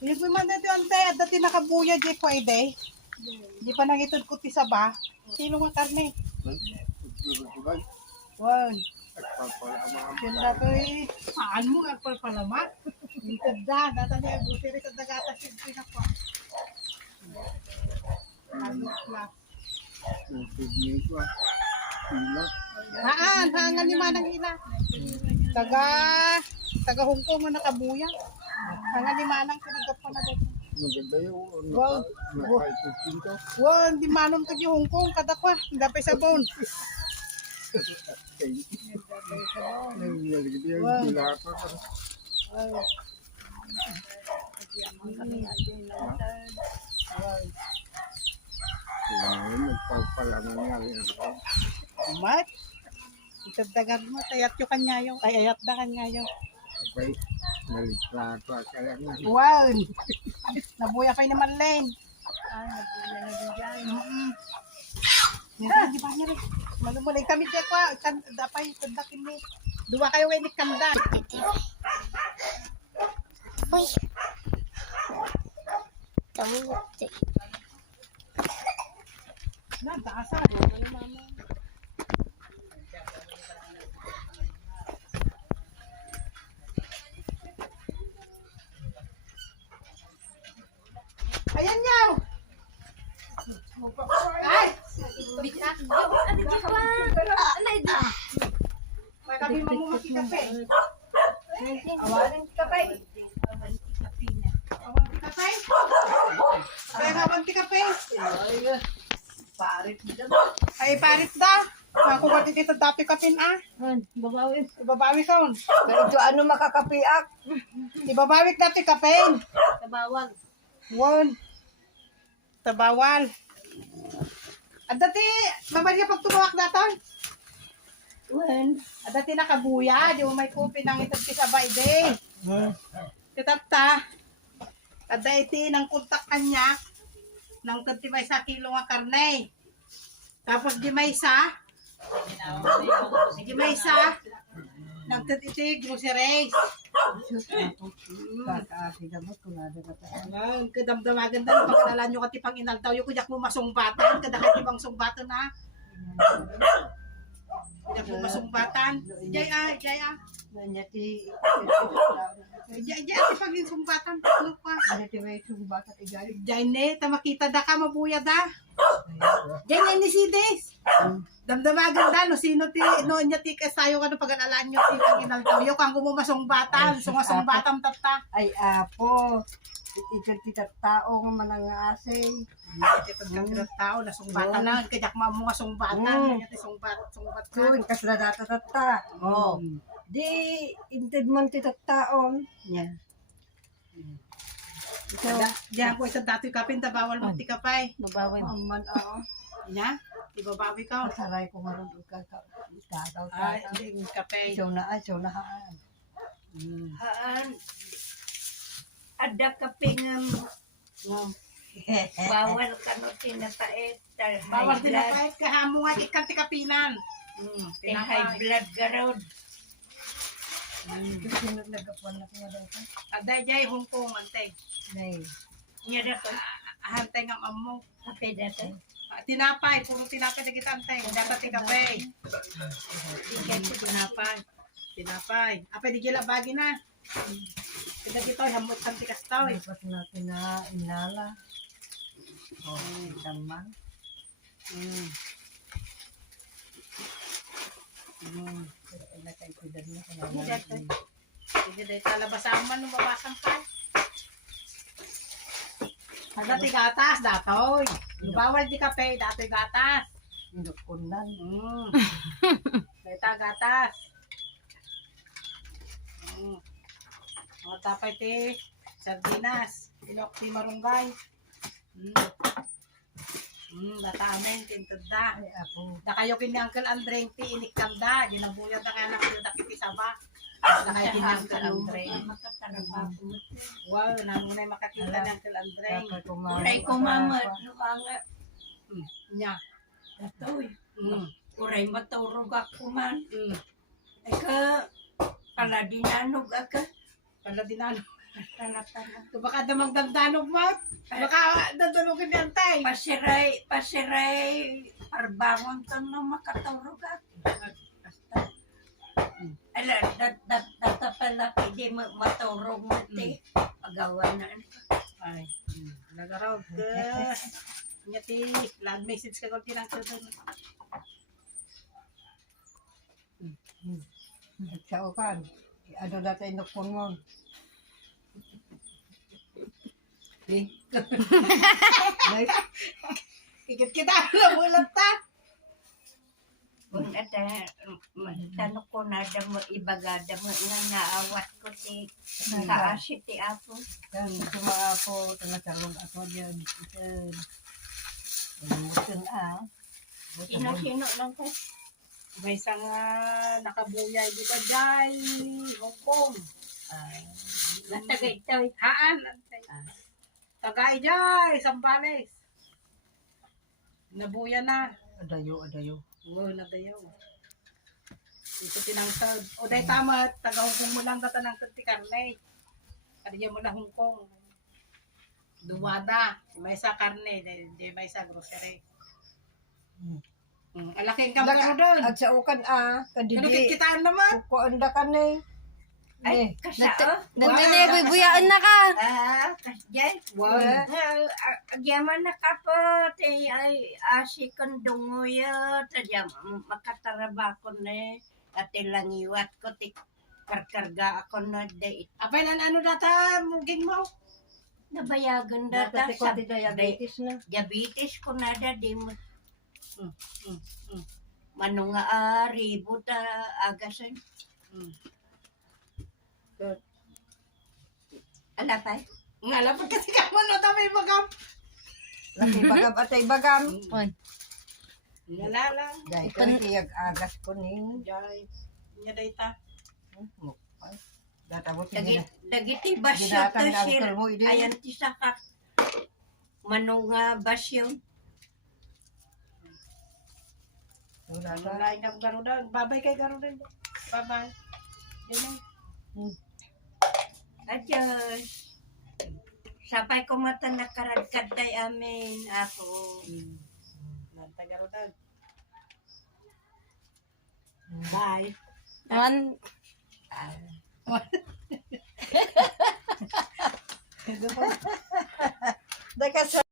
Hindi po man dito ante, dati nakabuya di pwede. Di pa nangitod ko ti saba. Sino nga karne? Wow. Yun na to eh. Saan mo nga palpalamat? Itod da, data niya busiri sa dagata siya pa. Haan ni manang hila. Taga Hong Kong mo nakabuya. Hangan ni manang pinagap pa na dito. Wow, di manon ka di Hong Kong kada kwa, dapay sa bone. Mat, itagdagan mo, ayat yung kanyayo, ay ayat na kanyayo. Wow, nabuya kayo naman len. Nabuya na din dyan. Di ba niya rin? Malumulig kami dyan kwa, dapay, tandakin mo. Dua kayo wenik kanda. Uy. Tawag. Na, taasa. Ayan niyo! Ay! Bitak. Ano di ba? Ano di? May kami mamumaki kape. Awalan kape. Awan ti kape? Kaya awan ti kape? Ay, parit da. Ako ba dito dati kapin Babawi. Ibabawi ka. Pero ano makakapiak? Ibabawi dati kapin. Tabawag. One. Tabawal. At dati, babalik pag tumawak natin. Wen. At dati nakabuya, di mo may kupi ng itag kisabay de. Kitata. At dati nang kuntak kanya, nang 35 sa kilo nga karne. Tapos di may isa, nang 33 groceries. Kadamdamagan daw, pagkalalan nyo kati pang inaldaw, yung kuyak mo masungbatan, kadakit ibang sungbatan na. Kuyak mo masungbatan. Jay ah. Jay, ati pag insumbatan, tatlo pa. Jay ne, tamakita da ka, mabuya da. Jay ne, ni Sides. Damdamagan da, no, sino ti, no, niya ti kasayo ka no, pag-alalaan nyo ti pang inaldaw, yung kang gumamasongbatan, sungasongbatan tata. Ay apo. Ito taong manangasing. Ito kang tao na sungbatan na, kayak mga sungbatan, niya ti sungbat ka. Kun kasla data. Oh. Di inted man ti taon. Yeah. Diyan po isang dato'y kapin, tabawal mo ti kapay. Babawi. Amman ako. Ina, ibabawi ka. Saray ko maroon ikataw. Ay, hindi kapay. So na haan. Haan. Ada kapingam. Bawal ka no tinapait. Bawal tinapait, kahamungan ikan ti kapinan. High blood garod. Sunod nagapuan na kaya daw ka? Aday jay Hong Kong antay. Nay. Niya daw ka? Ahantay ng amo. Kape dati? Tinapay, puro tinapay na kita antay. Dapat ti kapay. Tinapay. Apay di gila bagi na. Kita dito, hamot kang tikas tao eh. Dapat natin na inala. Daman. Pero ina kay kuidad na kaya. Sige dahil talabasan man nung babasan pa. Dati gatas, datoy. Bawal di kape, datoy gatas. Indukunan. Dahil gatas. Mga tapay ti sardinas, ilok ti marunggay. Data amin, tintod da. Ay apo. Da kayo kini Uncle Andreng ti inikanda, ginabuyod na nga na kiti saba. Da kayo kini Uncle Andreng. Wow, nangunay makakita ni Uncle Andreng. Uray ko mama, lumanga. Nya. Datoy. Uray maturog ako man. Mm. Eka, paladinanog aka. Pala dinalo. talatan. Baka damang damdanog mo. Baka dadalugin yan tay. Pasiray, parbangon to no makaturog at. Ala, datapala, hindi maturog mo te. Pagawa na. Ay, nagaraw. Nyati, lag message ka kung tinang sa doon. Sa ukan. Ano dati inukpon mo? Kikit kita, alam mo lang ta. Kung tanong ko na mo ibagada mo nga naawat ko ti kaasi ti apo. Yan, sumaa po. Tangasalong ako dyan. Buksan Sino lang ko. May isang nakabuyay dito dyan. Hong Kong. Natagay tayo. Haan. Tagay dyan. Sambales. Nabuya na. Adayo. Oo, nadayaw. Ito tinangsad. O dahil tama, taga-Hong Kong mo lang data ng Kunti Karne. Kanya mo na Hong Kong. Dumada. May isa karne, di may isa grocery. Alaking kamera doon. At sa ukan Kanukit kadidi. kitaan naman. Kukuan da ka na Ay, kasao. Nandun buyaan na ka. Kasjay. Wow. Agyaman na ka po. Ay, asi kong dunguyo. Tadyam, makataraba ko na. At ilang iwat ko. Karkarga ako na date. Apay na ano data, muging mo. Nabayagan data Dati sa ko diabetes na. diabetes ko na da. Di mo. Mm. Manong ribo ta agasan. Alapay. Ngala pa kasi ka mo no, tamay magam. Laki bagam atay bagam. Oy. Ngala lang. Dahil ko tiyag agas ko ni. Jay. Nya data. Data mo tinira. Dagiti basyo Ginatang to na sir. uncle mo, hindi. Ayan ti sakak. Manong basyo. Wala ka. Wala yung garuda. Babay kay garuda. Babay. Yan Adios. Sapay ko mata nakaradkad tay amin. Ako. Nanta garuda. Bye. One. Dahil ka sa